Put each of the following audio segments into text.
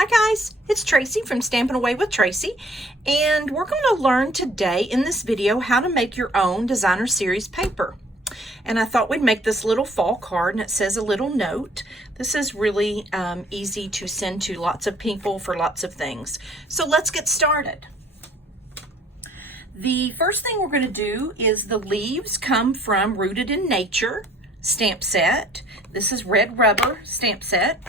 Hi guys, it's Tracy from Stampin' Away with Tracy, and we're going to learn today in this video how to make your own designer series paper. And I thought we'd make this little fall card, and it says a little note. This is really easy to send to lots of people for lots of things. So let's get started. The first thing we're going to do is the leaves come from Rooted in Nature stamp set. This is red rubber stamp set.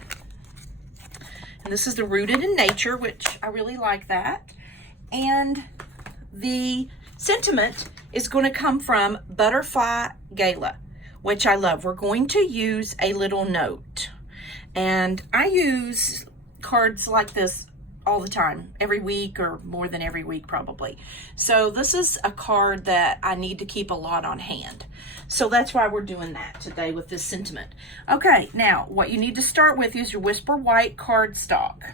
And this is the Rooted in Nature, which I really like that. And the sentiment is going to come from Butterfly Gala, which I love. We're going to use a little note. And I use cards like this all the time, every week or more than every week probably. So this is a card that I need to keep a lot on hand. So that's why we're doing that today with this sentiment. Okay, now what you need to start with is your Whisper White cardstock.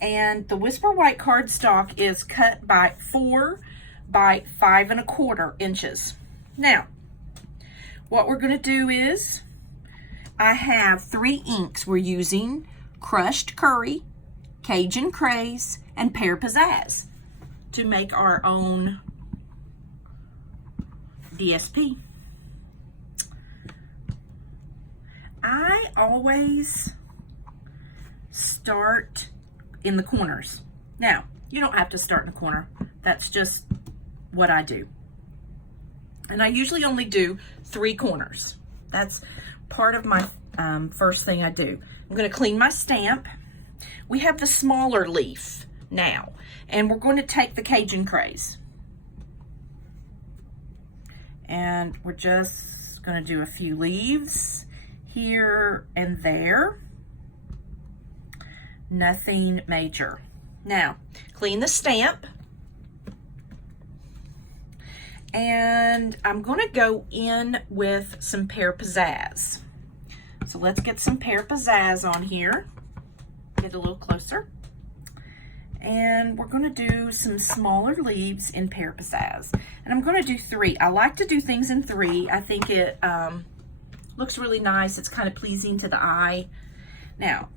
And the Whisper White cardstock is cut by 4 by 5 1/4 inches. Now, what we're going to do is, I have 3 inks we're using: Crushed Curry, Cajun Craze, and Pear Pizzazz to make our own DSP. I always start in the corners. Now, you don't have to start in the corner. That's just what I do. And I usually only do 3 corners. That's part of my first thing I do. I'm going to clean my stamp. We have the smaller leaf now, and we're going to take the Cajun Craze. And we're just going to do a few leaves here and there. Nothing major. Now, clean the stamp. And I'm going to go in with some Pear Pizzazz. So let's get some Pear Pizzazz on here. Get a little closer. And we're going to do some smaller leaves in Pear Pizzazz. And I'm going to do 3. I like to do things in 3. I think it looks really nice. It's kind of pleasing to the eye. Now,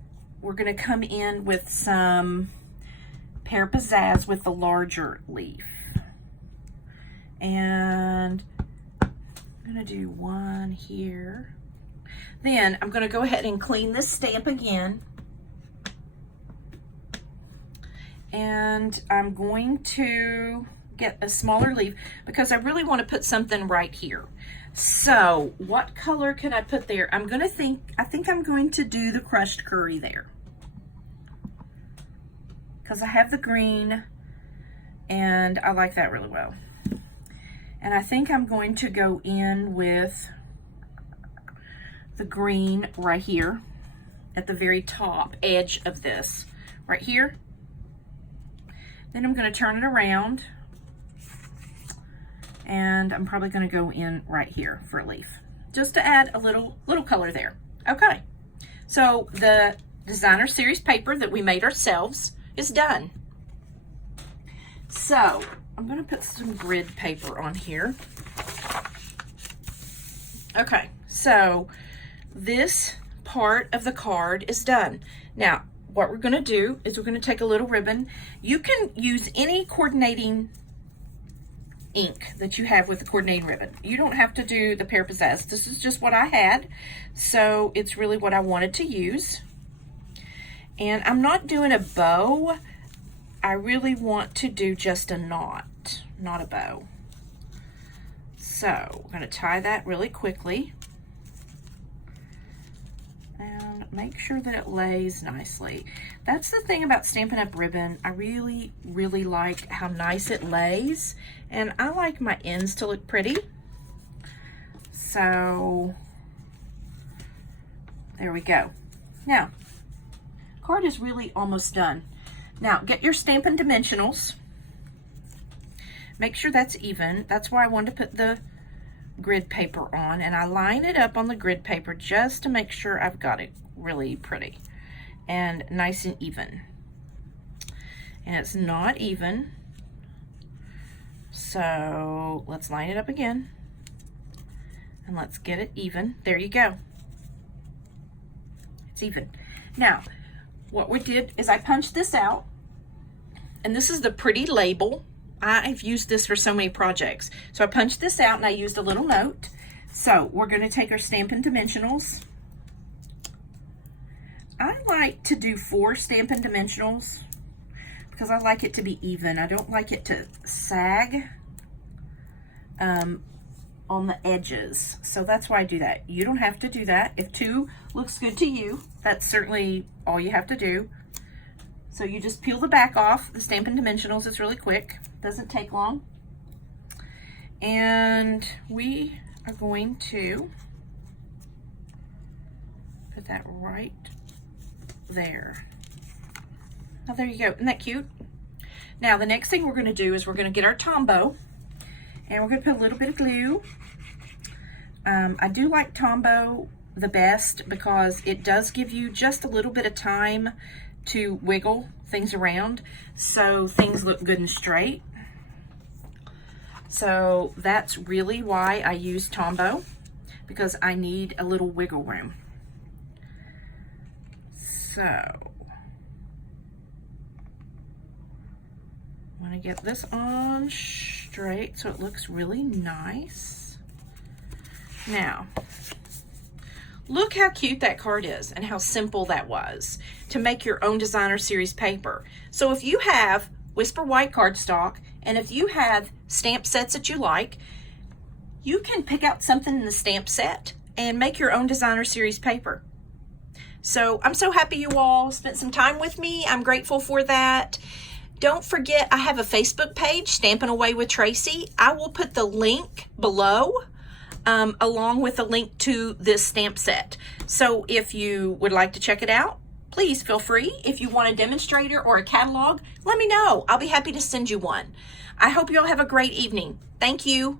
we're going to come in with some Pear Pizzazz with the larger leaf. And I'm going to do 1 here. Then I'm going to go ahead and clean this stamp again. And I'm going to get a smaller leaf because I really want to put something right here. So what color can I put there? I think I'm going to do the Crushed Curry there, because I have the green and I like that really well. And I think I'm going to go in with the green right here at the very top edge of this, right here. Then I'm going to turn it around, and I'm probably going to go in right here for a leaf, just to add a little color there. Okay, so the designer series paper that we made ourselves is done. So I'm going to put some grid paper on here. Okay, so this part of the card is done. Now, what we're going to do is we're going to take a little ribbon. You can use any coordinating ink that you have with the coordinating ribbon. You don't have to do the Pear Pizzazz. This is just what I had, so it's really what I wanted to use. And I'm not doing a bow. I really want to do just a knot, not a bow. So we're going to tie that really quickly. And make sure that it lays nicely. That's the thing about Stampin' Up! Ribbon. I really, really like how nice it lays. And I like my ends to look pretty. So, there we go. Now, card is really almost done. Now, get your Stampin' Dimensionals. Make sure that's even. That's why I wanted to put the grid paper on, and I line it up on the grid paper just to make sure I've got it really pretty and nice and even. And it's not even, so let's line it up again and let's get it even. There you go. It's even. Now, what we did is I punched this out, and this is the pretty label. I've used this for so many projects. So I punched this out and I used a little note. So we're going to take our Stampin' Dimensionals. I like to do 4 Stampin' Dimensionals because I like it to be even. I don't like it to sag on the edges. So that's why I do that. You don't have to do that. If 2 looks good to you, that's certainly all you have to do. So you just peel the back off, the Stampin' Dimensionals. It's really quick, doesn't take long. And we are going to put that right there. Oh, there you go. Isn't that cute? Now, the next thing we're going to do is we're going to get our Tombow, and we're going to put a little bit of glue. I do like Tombow the best because it does give you just a little bit of time to wiggle things around so things look good and straight. So that's really why I use Tombow, because I need a little wiggle room. So I'm going to get this on straight so it looks really nice. Now, look how cute that card is and how simple that was to make your own designer series paper. So if you have Whisper White cardstock and if you have stamp sets that you like, you can pick out something in the stamp set and make your own designer series paper. So I'm so happy you all spent some time with me. I'm grateful for that. Don't forget, I have a Facebook page, Stampin' Away with Tracy. I will put the link below along with a link to this stamp set. So if you would like to check it out, please feel free. If you want a demonstrator or a catalog, let me know. I'll be happy to send you one. I hope you all have a great evening. Thank you.